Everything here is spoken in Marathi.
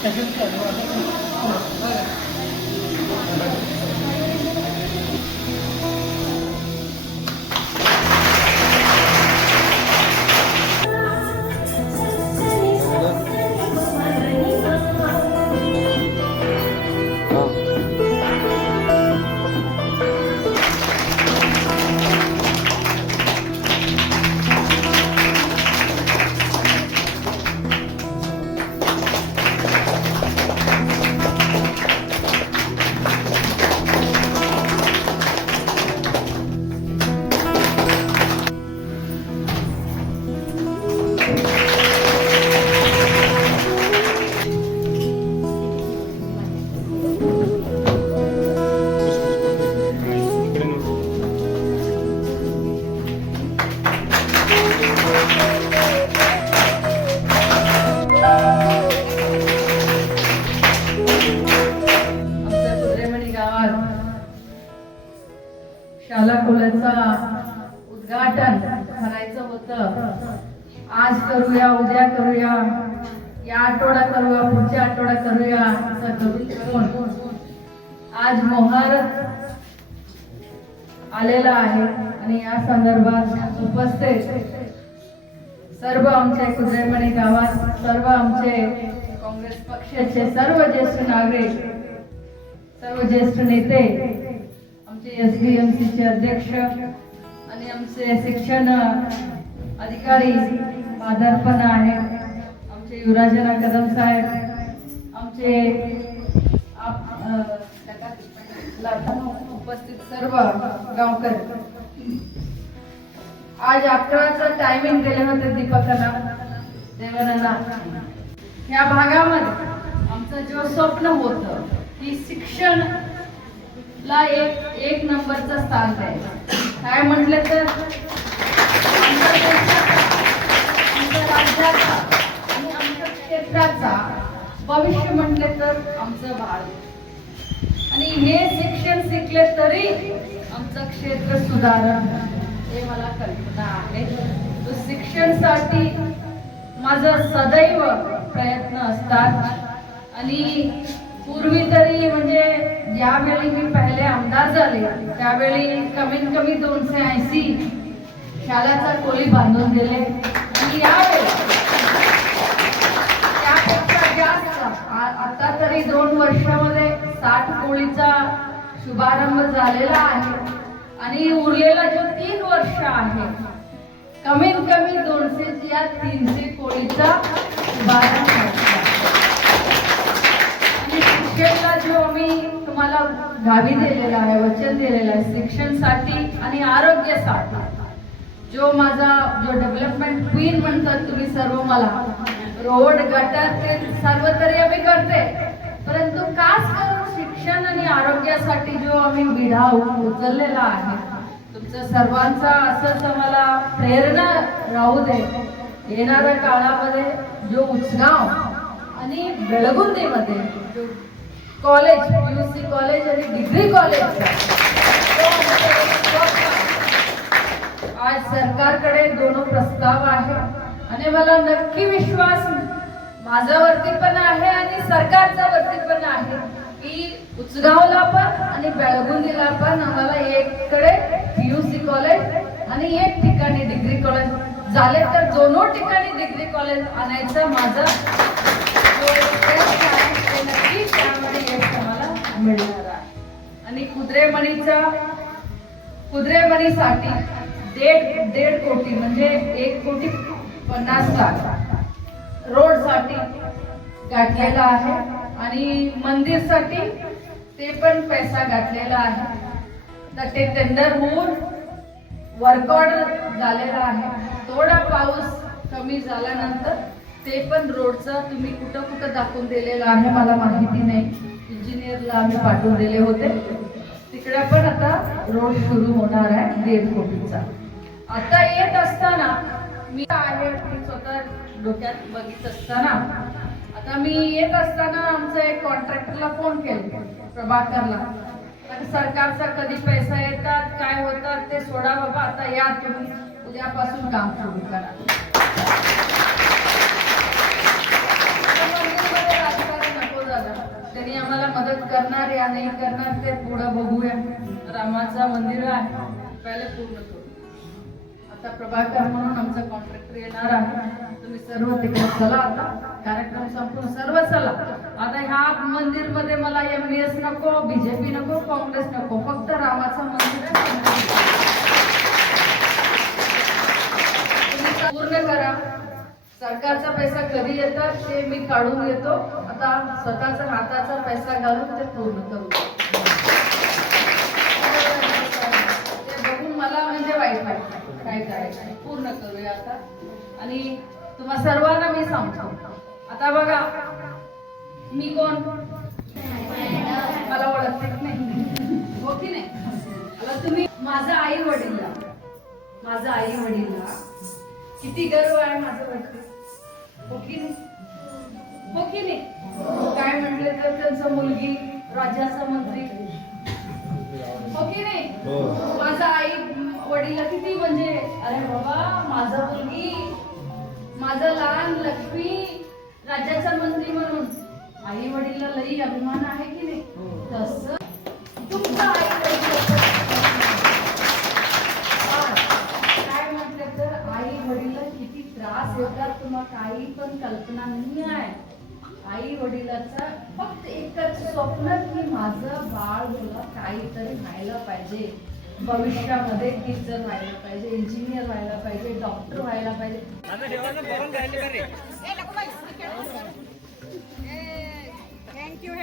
感觉你感觉我像是 शाला कोल्याचा उद्घाटन करायचं होतं. आज करूया उद्या करूया. या आठवडा करूया पुढच्या आठवडा करूया असं करून आज मोहारत आलेला आहे आणि या संदर्भात उपस्थित सर्व आमचे कुद्रेमणी गावात सर्व आमचे काँग्रेस पक्षाचे सर्व ज्येष्ठ नागरिक सर्व ज्येष्ठ नेते आमचे एस डी एम सीचे अध्यक्ष आणि आमचे शिक्षण अधिकारी माधारपण आहे. आमचे युवराजना कदम साहेब आमचे उपस्थित सर्व गावकर. आज अकराचं टायमिंग दिले होते दीपकाला देवानंदा या भागामध्ये आमचं जो स्वप्न होतं की शिक्षण ला एक एक नंबरचं स्थान द्यायचं काय म्हटलं तर? आमच्या देशाचा, राज्याचा आणि आमच्या क्षेत्राचा भविष्य म्हटले तर आमचं भारत आणि हे शिक्षण शिकले तरी आमचं क्षेत्र सुधारण हे मला कल्पना आहे. शिक्षणसाठी माझं सदैव प्रयत्न असतात. आणि पूर्वी तरी म्हणजे ज्यावेळी मी पहिले आमदार झाले त्यावेळी कमीत कमी दोनशे ऐंशी शालाचा कोळी बांधून दिले. आणि यावेळी त्यापेक्षा जास्त आता तरी दोन वर्षामध्ये साठ कोळीचा शुभारंभ झालेला आहे आणि उरलेला जो तीन वर्ष आहे कमीत कमी दोनशे या तीनशे कोळीचा शुभारंभ तुम्हाला गावी दिलेला आहे वचन दिलेलं आहे शिक्षणसाठी आणि आरोग्यासाठी. जो माझा जो डेव्हलपमेंट क्वीन म्हणतात तुम्ही सर्व मला रोड गटर ते सर्व तरी आम्ही करते. परंतु खास करून शिक्षण आणि आरोग्यासाठी जो आम्ही विढा उचललेला आहे तुमचं सर्वांचा असंच मला प्रेरणा राहू दे. येणाऱ्या काळामध्ये जो उचगाव आणि बेळगुंदीमध्ये कॉलेज कॉलेज सी कॉलेज आणि डिग्री कॉलेज. आज सरकारकडे दोन प्रस्ताव आहे आणि मला नक्की विश्वास माझ्यावरती पण आहे आणि सरकारच्या वरती पण आहे की उचगावला पण आणि बेळगुंदीला पण आम्हाला एककडे पीयूसी कॉलेज आणि एक ठिकाणी डिग्री कॉलेज झाले तर दोन ठिकाणी डिग्री कॉलेज आणायचं माझं. नक्की त्यामध्ये यश तुम्हाला मिळणार आहे. आणि कुद्रेमणीचा कुद्रेमणीसाठी देड देड कोटी म्हणजे एक कोटी पन्नास लाख रोडसाठी गाठलेला आहे. आणि मंदिरसाठी ते पण पैसा गाठलेला आहे. तर ते टेंडर होऊन वर्कआउट झालेला आहे. थोडा पाऊस कमी झाल्यानंतर ते पण रोडचं तुम्ही कुठं कुठं दाखवून दिलेलं आहे मला माहिती नाही. इंजिनियरला आम्ही पाठवून दिले होते. तिकडे पण आता रोड सुरू होणार आहे दीड कोटीचा आता येत असताना मी आहे स्वतः डोक्यात बघित असताना. आता मी येत असताना आमचा एक कॉन्ट्रॅक्टरला फोन केला प्रभाकरला. तर सरकारचा कधी पैसा येतात काय होतात ते सोडा बाबा आता या तुम्ही उद्यापासून काम सुरू करा. मदत करणार या नाही करणार ते पुढं बघूया. रामाचं मंदिर आहे. पहिले पूर्ण करू. आता प्रभाकर म्हणून आमचा कॉन्ट्रॅक्टर येणार आहे. तुम्ही सर्व तिकडे चला आता. कार्यक्रम संपूर्ण सर्व चला. आता ह्या मंदिरमध्ये मला एम एस नको बीजेपी नको काँग्रेस नको. फक्त रामाचं मंदिर आहे. तुम्ही पूर्ण करा. सरकारचा पैसा कधी येतात ते मी काढून घेतो. आता स्वतःचा हाताचा पैसा घालून ते पूर्ण करू. ते बघून मला म्हणजे वाईट वाटतं. काय करायचं? पूर्ण करूया आता. आणि तुम्हा सर्वांना मी सांगतो. आता बघा मी कोण? मला ओळखत नाही. हो की नाही? तुम्ही माझा आई वडीलला माझा आई वडील किती गर्व आहे माझं वडील हो की नाही? त्यांचं मुलगी राज्याचा मंत्री. हो की नाही? माझा आई वडील किती म्हणजे अरे बाबा माझा मुलगी माझा लहान लक्ष्मी राज्याचा मंत्री म्हणून. आई वडीलला लई अभिमान आहे की नाही? तस तुमचा आई काय म्हटलं तर आई वडीलला किती त्रास येतात तुम्हाला काही पण कल्पना नाही आहे. आई वडिलाचा फक्त एकच स्वप्न की माझं बाळ मुलं काहीतरी व्हायला पाहिजे. भविष्यामध्ये टीचर व्हायला पाहिजे इंजिनियर व्हायला पाहिजे डॉक्टर व्हायला पाहिजे. थँक्यू